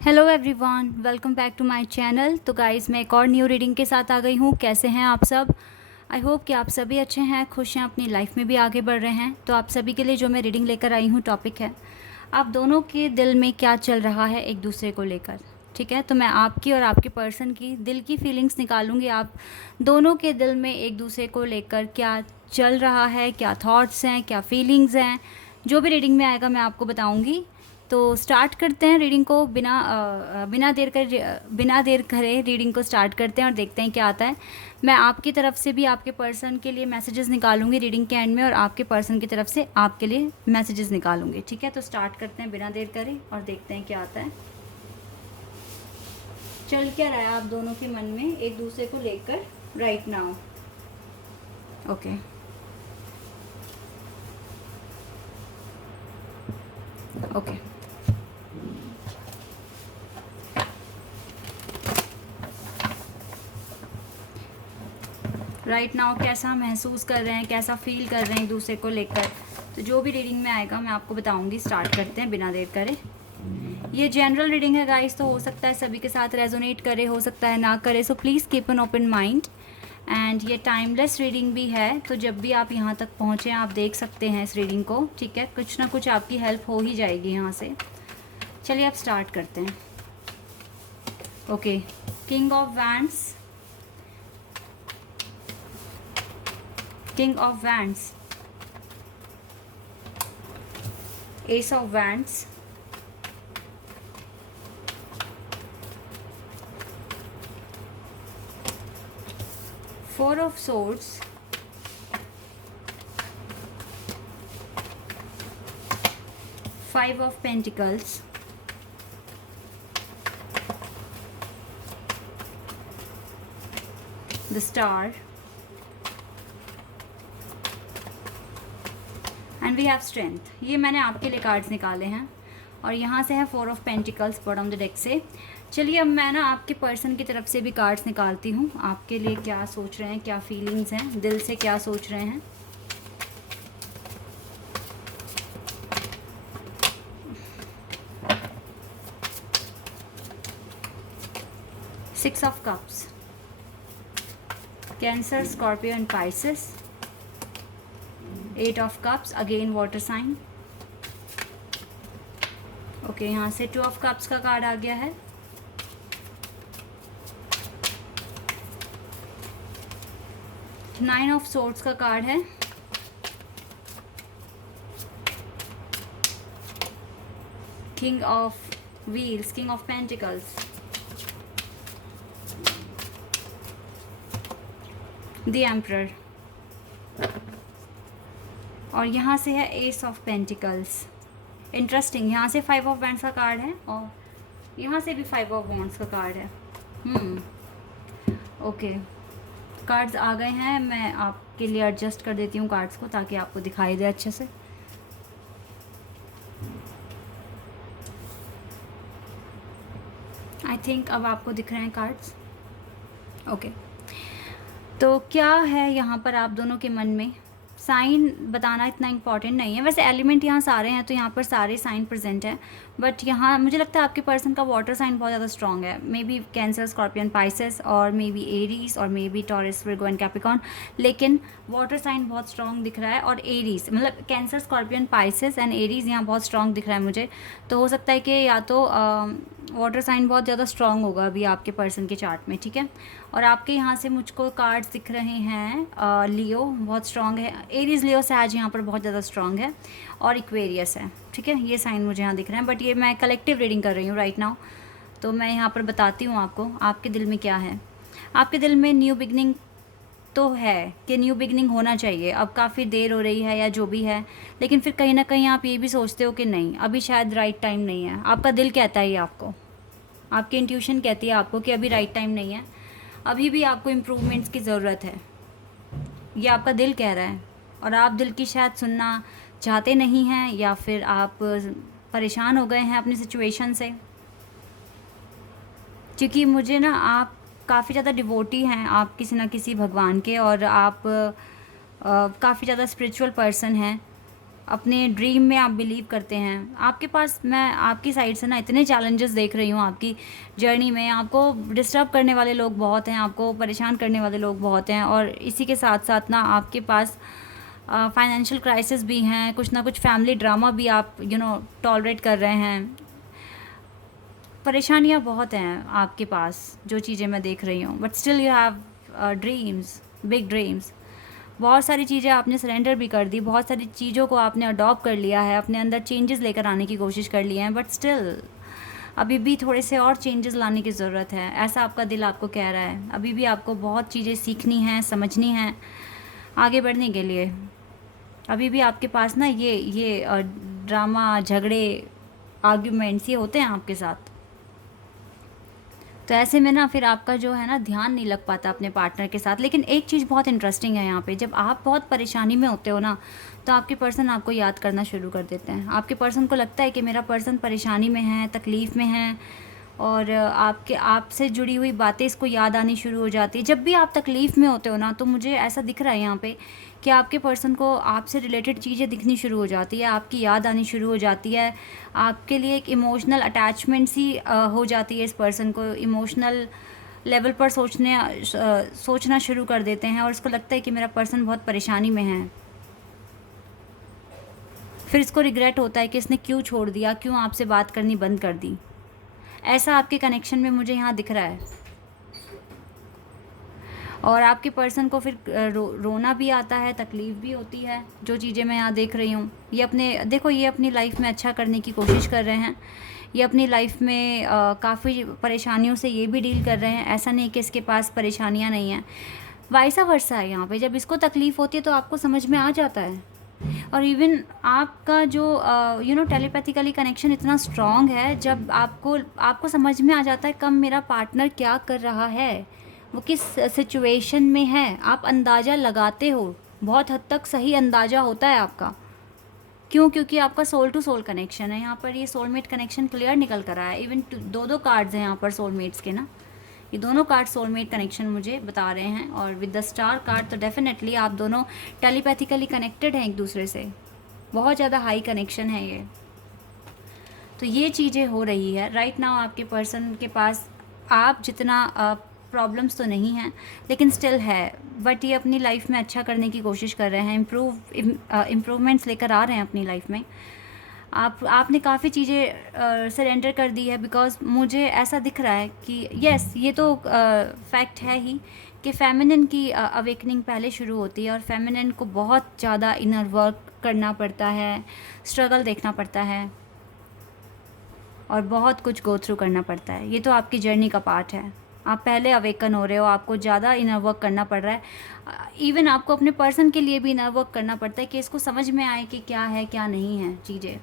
Hello everyone, welcome back to my channel. तो guys, मैं एक और न्यू रीडिंग के साथ आ गई हूँ। कैसे हैं आप सब? आई होप कि आप सभी अच्छे हैं, खुश हैं, अपनी लाइफ में भी आगे बढ़ रहे हैं। तो आप सभी के लिए जो मैं रीडिंग लेकर आई हूँ, टॉपिक है आप दोनों के दिल में क्या चल रहा है एक दूसरे को लेकर। ठीक है, तो मैं आपकी और आपके पर्सन की दिल की फीलिंग्स निकालूंगी। आप दोनों के दिल में एक दूसरे को लेकर क्या चल रहा है, क्या थॉट्स हैं, क्या फीलिंग्स हैं, जो भी रीडिंग में आएगा मैं आपको बताऊंगी। तो स्टार्ट करते हैं रीडिंग को। बिना देर करे रीडिंग को स्टार्ट करते हैं और देखते हैं क्या आता है। मैं आपकी तरफ से भी आपके पर्सन के लिए मैसेजेस निकालूंगी रीडिंग के एंड में, और आपके पर्सन की तरफ से आपके लिए मैसेजेस निकालूंगी। ठीक है, तो स्टार्ट करते हैं बिना देर करे और देखते हैं क्या आता है। चल क्या रहा है आप दोनों के मन में एक दूसरे को लेकर right now? Okay, okay. Right now कैसा महसूस कर रहे हैं, कैसा फील कर रहे हैं एक दूसरे को लेकर, तो जो भी रीडिंग में आएगा मैं आपको बताऊंगी। स्टार्ट करते हैं बिना देर करे। ये जनरल रीडिंग है गाइस, तो हो सकता है सभी के साथ रेजोनेट करे, हो सकता है ना करे, so please keep an open mind. And ये टाइमलेस रीडिंग भी है, तो जब भी आप यहाँ तक पहुँचें आप देख सकते हैं इस रीडिंग को। ठीक है, कुछ ना कुछ आपकी हेल्प हो ही जाएगी यहाँ से। चलिए आप स्टार्ट करते हैं। Okay, king of wands, king of wands, ace of wands, four of swords, five of pentacles, the star, and we have strength. ये मैंने आपके लिए कार्ड्स निकाले हैं और यहाँ से है four of pentacles bottom the deck से। चलिए अब मैं ना आपके पर्सन की तरफ से भी कार्ड्स निकालती हूँ। आपके लिए क्या सोच रहे हैं, क्या फीलिंग्स हैं, दिल से क्या सोच रहे हैं। Six of cups, Cancer, Scorpio and Pisces. Eight of cups, again water sign. Okay, यहाँ से टू ऑफ कप्स का कार्ड आ गया है। नाइन ऑफ सोर्ड्स का कार्ड है। King of wheels, king of pentacles, the emperor, और यहाँ से है एस ऑफ पेंटिकल्स। इंटरेस्टिंग, यहाँ से फाइव ऑफ वैंड्स का कार्ड है और यहाँ से भी फाइव ऑफ वैंड्स का कार्ड है। ओके, कार्ड्स आ गए हैं। मैं आपके लिए एडजस्ट कर देती हूँ कार्ड्स को ताकि आपको दिखाई दे अच्छे से। आई थिंक अब आपको दिख रहे हैं कार्ड्स। ओके, तो क्या है यहाँ पर आप दोनों के मन में? साइन बताना इतना इम्पॉर्टेंट नहीं है, वैसे एलिमेंट यहाँ सारे हैं तो यहाँ पर सारे साइन प्रेजेंट हैं, बट यहाँ मुझे लगता है आपके पर्सन का वाटर साइन बहुत ज़्यादा स्ट्रॉन्ग है। May be cancer, scorpion, Pisces, और मे बी एरीज, और may be taurus, Virgo and Capricorn, लेकिन वाटर साइन बहुत स्ट्रॉन्ग दिख रहा है। और एरीज मतलब cancer, scorpion, Pisces and Aries यहाँ बहुत स्ट्रॉन्ग दिख रहा है मुझे। तो हो सकता है कि या तो वाटर साइन बहुत ज़्यादा स्ट्रॉन्ग होगा अभी आपके पर्सन के चार्ट में। ठीक है, और आपके यहाँ से मुझको कार्ड्स दिख रहे हैं। लियो बहुत स्ट्रॉन्ग है, एरीज, लियो, सैज यहाँ पर बहुत ज़्यादा स्ट्रॉन्ग है, और इक्वेरियस है। ठीक है, ये साइन मुझे यहाँ दिख रहे हैं, बट ये मैं कलेक्टिव रीडिंग कर रही हूँ राइट नाउ, तो मैं यहाँ पर बताती हूँ आपको आपके दिल में क्या है। आपके दिल में न्यू बिगनिंग तो है कि न्यू बिगनिंग होना चाहिए। अब काफ़ी देर हो रही है या जो भी है, लेकिन फिर कहीं ना कहीं आप ये भी सोचते हो कि नहीं, अभी शायद राइट टाइम नहीं है। आपका दिल कहता है ये आपको, आपकी इंट्यूशन कहती है आपको कि अभी राइट टाइम नहीं है, अभी भी आपको इम्प्रूवमेंट्स की ज़रूरत है। ये आपका दिल कह रहा है, और आप दिल की शायद सुनना चाहते नहीं हैं, या फिर आप परेशान हो गए हैं अपनी सिचुएशन से। क्योंकि मुझे ना आप काफ़ी ज़्यादा डिवोटी हैं आप किसी ना किसी भगवान के, और आप काफ़ी ज़्यादा स्पिरिचुअल पर्सन हैं। अपने ड्रीम में आप बिलीव करते हैं। आपके पास, मैं आपकी साइड से ना इतने चैलेंजेस देख रही हूँ आपकी जर्नी में। आपको डिस्टर्ब करने वाले लोग बहुत हैं, आपको परेशान करने वाले लोग बहुत हैं, और इसी के साथ साथ ना आपके पास फाइनेंशियल क्राइसिस भी हैं, कुछ ना कुछ फैमिली ड्रामा भी आप टॉलरेट कर रहे हैं। परेशानियाँ बहुत हैं आपके पास, जो चीज़ें मैं देख रही हूँ, but still you have dreams, big dreams. बहुत सारी चीज़ें आपने सरेंडर भी कर दी, बहुत सारी चीज़ों को आपने अडॉप्ट कर लिया है, अपने अंदर चेंजेस लेकर आने की कोशिश कर लिए हैं, बट स्टिल अभी भी थोड़े से और चेंजेस लाने की ज़रूरत है, ऐसा आपका दिल आपको कह रहा है। अभी भी आपको बहुत चीज़ें सीखनी हैं, समझनी हैं आगे बढ़ने के लिए। अभी भी आपके पास ना ये ड्रामा, झगड़े, आर्ग्यूमेंट्स ये होते हैं आपके साथ। तो ऐसे में ना फिर आपका जो है ना ध्यान नहीं लग पाता अपने पार्टनर के साथ। लेकिन एक चीज़ बहुत इंटरेस्टिंग है यहाँ पे, जब आप बहुत परेशानी में होते हो ना, तो आपके पर्सन आपको याद करना शुरू कर देते हैं। आपके पर्सन को लगता है कि मेरा पर्सन परेशानी में है, तकलीफ़ में है, और आपसे जुड़ी हुई बातें इसको याद आनी शुरू हो जाती है। जब भी आप तकलीफ़ में होते हो ना, तो मुझे ऐसा दिख रहा है यहाँ पे कि आपके पर्सन को आपसे रिलेटेड चीज़ें दिखनी शुरू हो जाती है, आपकी याद आनी शुरू हो जाती है, आपके लिए एक इमोशनल अटैचमेंट सी हो जाती है। इस पर्सन को इमोशनल लेवल पर सोचना शुरू कर देते हैं, और इसको लगता है कि मेरा पर्सन बहुत परेशानी में है। फिर इसको रिग्रेट होता है कि इसने क्यों छोड़ दिया, क्यों आपसे बात करनी बंद कर दी। ऐसा आपके कनेक्शन में मुझे यहाँ दिख रहा है। और आपके पर्सन को फिर रोना भी आता है, तकलीफ़ भी होती है, जो चीज़ें मैं यहाँ देख रही हूँ। ये अपनी लाइफ में अच्छा करने की कोशिश कर रहे हैं। ये अपनी लाइफ में काफ़ी परेशानियों से ये भी डील कर रहे हैं। ऐसा नहीं कि इसके पास परेशानियाँ नहीं हैं, वाइसा वर्सा है यहाँ पे। जब इसको तकलीफ़ होती है तो आपको समझ में आ जाता है। और इवन आपका जो टेलीपैथिकली कनेक्शन इतना स्ट्रॉन्ग है, जब आपको समझ में आ जाता है कब मेरा पार्टनर क्या कर रहा है, वो किस सिचुएशन में है, आप अंदाज़ा लगाते हो। बहुत हद तक सही अंदाज़ा होता है आपका। क्यों? क्योंकि आपका सोल टू सोल कनेक्शन है। यहाँ पर ये सोलमेट कनेक्शन क्लियर निकल कर आया है। इवन दो कार्ड्स हैं यहाँ पर सोलमेट्स के ना, ये दोनों कार्ड सोलमेट कनेक्शन मुझे बता रहे हैं। और विद द स्टार कार्ड तो डेफिनेटली आप दोनों टेलीपैथिकली कनेक्टेड हैं एक दूसरे से, बहुत ज़्यादा हाई कनेक्शन है ये। तो ये चीज़ें हो रही है राइट नाउ। आपके पर्सन के पास आप जितना प्रॉब्लम्स तो नहीं हैं, लेकिन स्टिल है, बट ये अपनी लाइफ में अच्छा करने की कोशिश कर रहे हैं, इम्प्रूवमेंट्स लेकर आ रहे हैं अपनी लाइफ में। आपने काफ़ी चीज़ें सरेंडर कर दी है, बिकॉज मुझे ऐसा दिख रहा है कि यस, ये तो फैक्ट है ही कि फेमिनिन की अवेकनिंग पहले शुरू होती है, और फेमिनिन को बहुत ज़्यादा इनर वर्क करना पड़ता है, स्ट्रगल देखना पड़ता है, और बहुत कुछ गो थ्रू करना पड़ता है। ये तो आपकी जर्नी का पार्ट है। आप पहले अवेकन हो रहे हो, आपको ज़्यादा इनर वर्क करना पड़ रहा है। इवन आपको अपने पर्सन के लिए भी इनर वर्क करना पड़ता है कि इसको समझ में आए कि क्या है क्या नहीं है चीज़ें।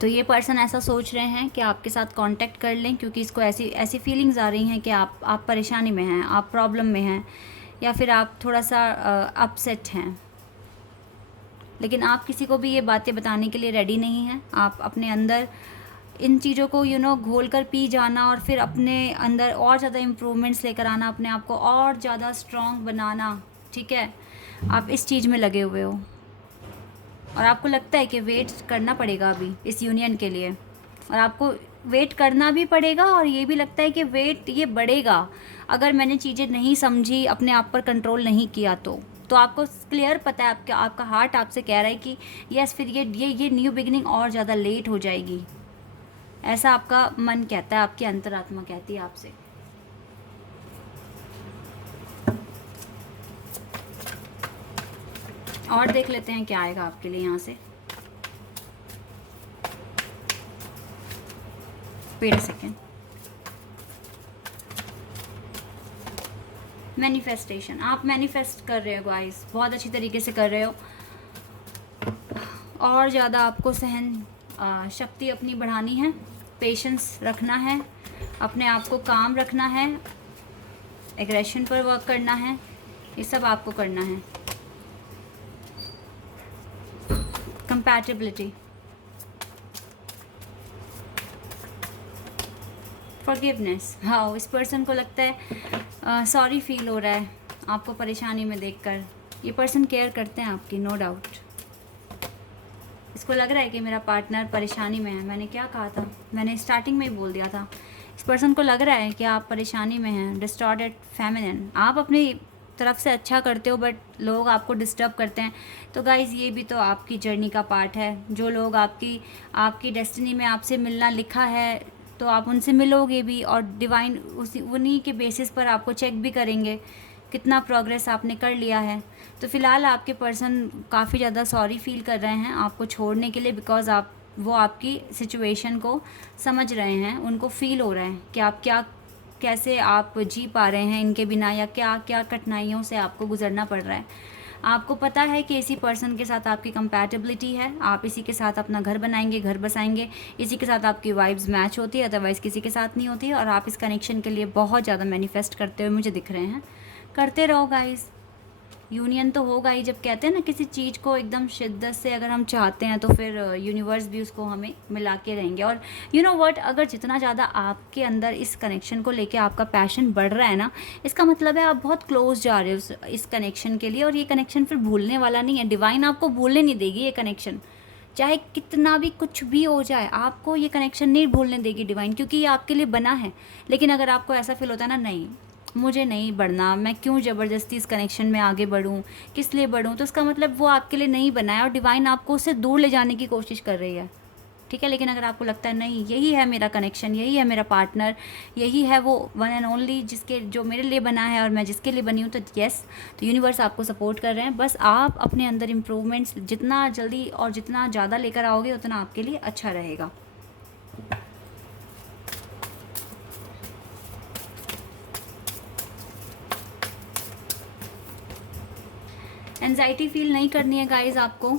तो ये पर्सन ऐसा सोच रहे हैं कि आपके साथ कांटेक्ट कर लें, क्योंकि इसको ऐसी फीलिंग्स आ रही हैं कि आप परेशानी में हैं, आप प्रॉब्लम में हैं, या फिर आप थोड़ा सा अपसेट हैं। लेकिन आप किसी को भी ये बातें बताने के लिए रेडी नहीं हैं। आप अपने अंदर इन चीज़ों को घोल कर पी जाना, और फिर अपने अंदर और ज़्यादा इम्प्रूवमेंट्स लेकर आना, अपने आप को और ज़्यादा स्ट्रॉन्ग बनाना, ठीक है। आप इस चीज़ में लगे हुए हो, और आपको लगता है कि वेट करना पड़ेगा अभी इस यूनियन के लिए, और आपको वेट करना भी पड़ेगा, और ये भी लगता है कि वेट ये बढ़ेगा अगर मैंने चीज़ें नहीं समझी, अपने आप पर कंट्रोल नहीं किया तो आपको क्लियर पता है, आपका हार्ट आपसे कह रहा है कि यस, फिर ये न्यू बिगिनिंग और ज़्यादा लेट हो जाएगी। ऐसा आपका मन कहता है, आपकी अंतरात्मा कहती है आपसे। और देख लेते हैं क्या आएगा आपके लिए यहाँ से। Wait a second. मैनिफेस्टेशन, आप मैनिफेस्ट कर रहे हो गाइस, बहुत अच्छी तरीके से कर रहे हो। और ज़्यादा आपको सहन शक्ति अपनी बढ़ानी है, पेशेंस रखना है, अपने आप को काम रखना है, एग्रेशन पर वर्क करना है, ये सब आपको करना है। Compatibility, forgiveness. हाँ, इस पर्सन को लगता है सॉरी फील हो रहा है आपको परेशानी में देखकर। ये पर्सन केयर करते हैं आपकी, नो डाउट। इसको लग रहा है कि मेरा पार्टनर परेशानी में है। मैंने क्या कहा था, मैंने स्टार्टिंग में ही बोल दिया था। इस पर्सन को लग रहा है कि आप परेशानी में हैं, डिस्टॉर्टेड फेमिनिन। आप अपनी तरफ से अच्छा करते हो बट लोग आपको डिस्टर्ब करते हैं। तो गाइज़ ये भी तो आपकी जर्नी का पार्ट है। जो लोग आपकी डेस्टिनी में आपसे मिलना लिखा है तो आप उनसे मिलोगे भी, और डिवाइन उन्हीं के बेसिस पर आपको चेक भी करेंगे कितना प्रोग्रेस आपने कर लिया है। तो फ़िलहाल आपके पर्सन काफ़ी ज़्यादा सॉरी फील कर रहे हैं आपको छोड़ने के लिए, बिकॉज़ वो आपकी सिचुएशन को समझ रहे हैं। उनको फ़ील हो रहा है कि आप कैसे आप जी पा रहे हैं इनके बिना, या क्या क्या कठिनाइयों से आपको गुजरना पड़ रहा है। आपको पता है कि इसी पर्सन के साथ आपकी कंपैटिबिलिटी है, आप इसी के साथ अपना घर बनाएंगे, घर बसाएंगे, इसी के साथ आपकी वाइब्स मैच होती है, अदरवाइज़ किसी के साथ नहीं होती है। और आप इस कनेक्शन के लिए बहुत ज़्यादा मैनिफेस्ट करते हुए मुझे दिख रहे हैं। करते रहो गाइस, यूनियन तो होगा ही। जब कहते हैं ना किसी चीज़ को एकदम शिद्दत से अगर हम चाहते हैं तो फिर यूनिवर्स भी उसको हमें मिला के रहेंगे। और यू नो व्हाट, अगर जितना ज़्यादा आपके अंदर इस कनेक्शन को लेके आपका पैशन बढ़ रहा है ना, इसका मतलब है आप बहुत क्लोज जा रहे हो इस कनेक्शन के लिए। और ये कनेक्शन फिर भूलने वाला नहीं है। डिवाइन आपको भूलने नहीं देगी ये कनेक्शन, चाहे कितना भी कुछ भी हो जाए, आपको ये कनेक्शन नहीं भूलने देगी डिवाइन, क्योंकि ये आपके लिए बना है। लेकिन अगर आपको ऐसा फील होता है ना, नहीं मुझे नहीं बढ़ना, मैं क्यों ज़बरदस्ती इस कनेक्शन में आगे बढ़ूं, किस लिए बढ़ूं, तो इसका मतलब वो आपके लिए नहीं बना है और डिवाइन आपको उससे दूर ले जाने की कोशिश कर रही है। ठीक है, लेकिन अगर आपको लगता है नहीं यही है मेरा कनेक्शन, यही है मेरा पार्टनर, यही है वो वन एंड ओनली जो मेरे लिए बना है और मैं जिसके लिए बनी हूँ, तो यस, तो यूनिवर्स आपको सपोर्ट कर रहे हैं। बस आप अपने अंदर इम्प्रूवमेंट्स जितना जल्दी और जितना ज़्यादा लेकर आओगे उतना आपके लिए अच्छा रहेगा। एंजाइटी फील नहीं करनी है गाइज आपको,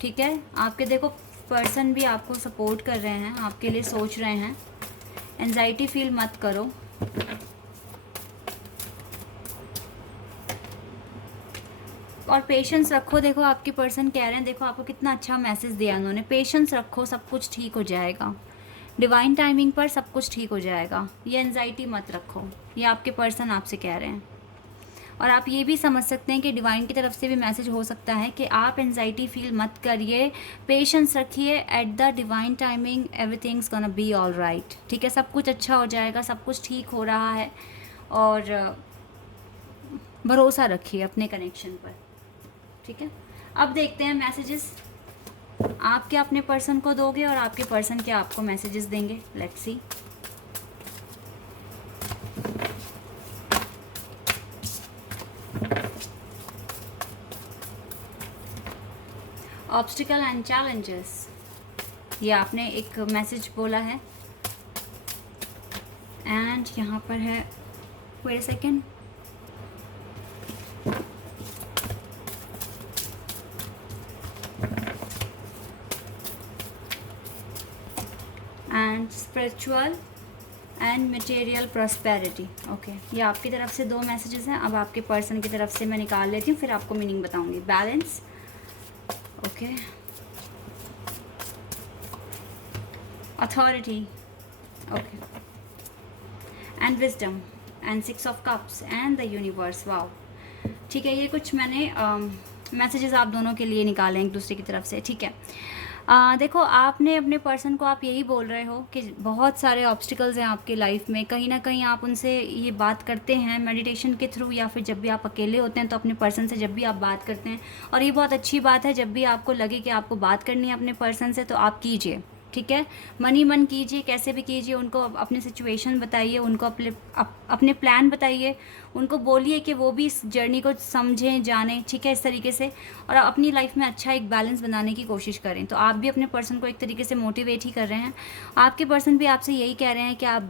ठीक है। आपके देखो पर्सन भी आपको सपोर्ट कर रहे हैं, आपके लिए सोच रहे हैं। एंजाइटी फील मत करो। और पेशेंस रखो। देखो आपके पर्सन कह रहे हैं, देखो आपको कितना अच्छा मैसेज दिया उन्होंने, पेशेंस रखो, सब कुछ ठीक हो जाएगा। डिवाइन टाइमिंग पर सब कुछ ठीक हो जाएगा। ये एंजाइटी मत रखो, ये आपके पर्सन आपसे कह रहे हैं। और आप ये भी समझ सकते हैं कि डिवाइन की तरफ से भी मैसेज हो सकता है कि आप एंजाइटी फील मत करिए, पेशेंस रखिए। At the divine timing everything's gonna be all right. ठीक है, सब कुछ अच्छा हो जाएगा, सब कुछ ठीक हो रहा है। और भरोसा रखिए अपने कनेक्शन पर। ठीक है, अब देखते हैं मैसेजेस आप क्या अपने पर्सन को दोगे और आपके पर्सन क्या आपको मैसेजेस देंगे। Let's see. Obstacle and challenges, ये आपने एक मैसेज बोला है। एंड यहाँ पर है, wait a second, and spiritual and material prosperity. Okay, ये आपकी तरफ से 2 मैसेजेस हैं। अब आपके पर्सन की तरफ से मैं निकाल लेती हूँ, फिर आपको मीनिंग बताऊँगी। Balance, okay, authority, okay, and wisdom, and 6 of cups and the universe. Wow, ठीक है, ये कुछ मैंने मैसेजेस आप दोनों के लिए निकाले एक दूसरे की तरफ से। ठीक है, देखो आपने अपने पर्सन को आप यही बोल रहे हो कि बहुत सारे ऑब्स्टिकल्स हैं आपकी लाइफ में। कहीं ना कहीं आप उनसे ये बात करते हैं मेडिटेशन के थ्रू, या फिर जब भी आप अकेले होते हैं तो अपने पर्सन से जब भी आप बात करते हैं। और ये बहुत अच्छी बात है, जब भी आपको लगे कि आपको बात करनी है अपने पर्सन से तो आप कीजिए। ठीक है, मन ही मन कीजिए, कैसे भी कीजिए। उनको अपनी सिचुएशन बताइए, उनको अपने प्लान बताइए, उनको बोलिए कि वो भी इस जर्नी को समझें, जानें। ठीक है, इस तरीके से, और अपनी लाइफ में अच्छा एक बैलेंस बनाने की कोशिश करें। तो आप भी अपने पर्सन को एक तरीके से मोटिवेट ही कर रहे हैं। आपके पर्सन भी आपसे यही कह रहे हैं कि आप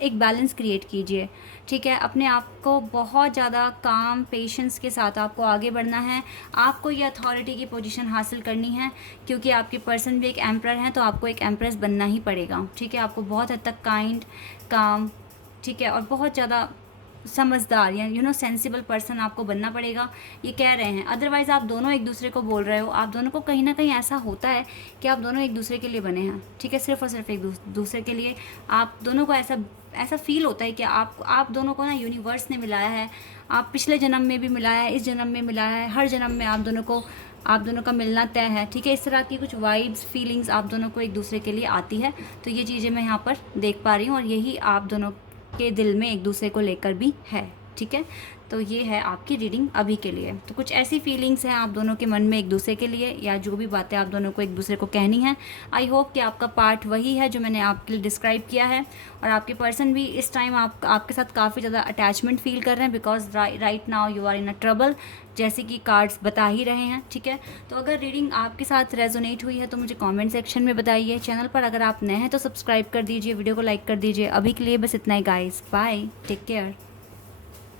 एक बैलेंस क्रिएट कीजिए। ठीक है, अपने आप को बहुत ज़्यादा काम पेशेंस के साथ आपको आगे बढ़ना है। आपको ये अथॉरिटी की पोजीशन हासिल करनी है, क्योंकि आपके पर्सन भी एक एम्परर हैं, तो आपको एक एम्प्रेस बनना ही पड़ेगा। ठीक है, आपको बहुत हद तक काइंड, काम, ठीक है, और बहुत ज़्यादा समझदार या सेंसिबल पर्सन आपको बनना पड़ेगा, ये कह रहे हैं। अदरवाइज़ आप दोनों एक दूसरे को बोल रहे हो, आप दोनों को कहीं ना कहीं ऐसा होता है कि आप दोनों एक दूसरे के लिए बने हैं। ठीक है, सिर्फ और सिर्फ एक दूसरे के लिए। आप दोनों को ऐसा फील होता है कि आप दोनों को ना यूनिवर्स ने मिलाया है। आप पिछले जन्म में भी मिलाया है, इस जन्म में मिलाया है, हर जन्म में आप दोनों को आप दोनों का मिलना तय है, ठीक है। इस तरह की कुछ वाइब्स, फीलिंग्स आप दोनों को एक दूसरे के लिए आती है, तो ये चीज़ें मैं यहाँ पर देख पा रही हूँ और यही आप दोनों के दिल में एक दूसरे को लेकर भी है, ठीक है। तो ये है आपकी रीडिंग अभी के लिए। तो कुछ ऐसी फीलिंग्स हैं आप दोनों के मन में एक दूसरे के लिए, या जो भी बातें आप दोनों को एक दूसरे को कहनी है। आई होप कि आपका पार्ट वही है जो मैंने आपके लिए डिस्क्राइब किया है, और आपके पर्सन भी इस टाइम आपके साथ काफ़ी ज़्यादा अटैचमेंट फील कर रहे हैं, because right now you are in a trouble, जैसे कि कार्ड्स बता ही रहे हैं, ठीक है। तो अगर रीडिंग आपके साथ रेजोनेट हुई है तो मुझे कमेंट सेक्शन में बताइए। चैनल पर अगर आप नए हैं तो सब्सक्राइब कर दीजिए, वीडियो को लाइक कर दीजिए। अभी के लिए बस इतना ही गाइस, बाय, टेक केयर।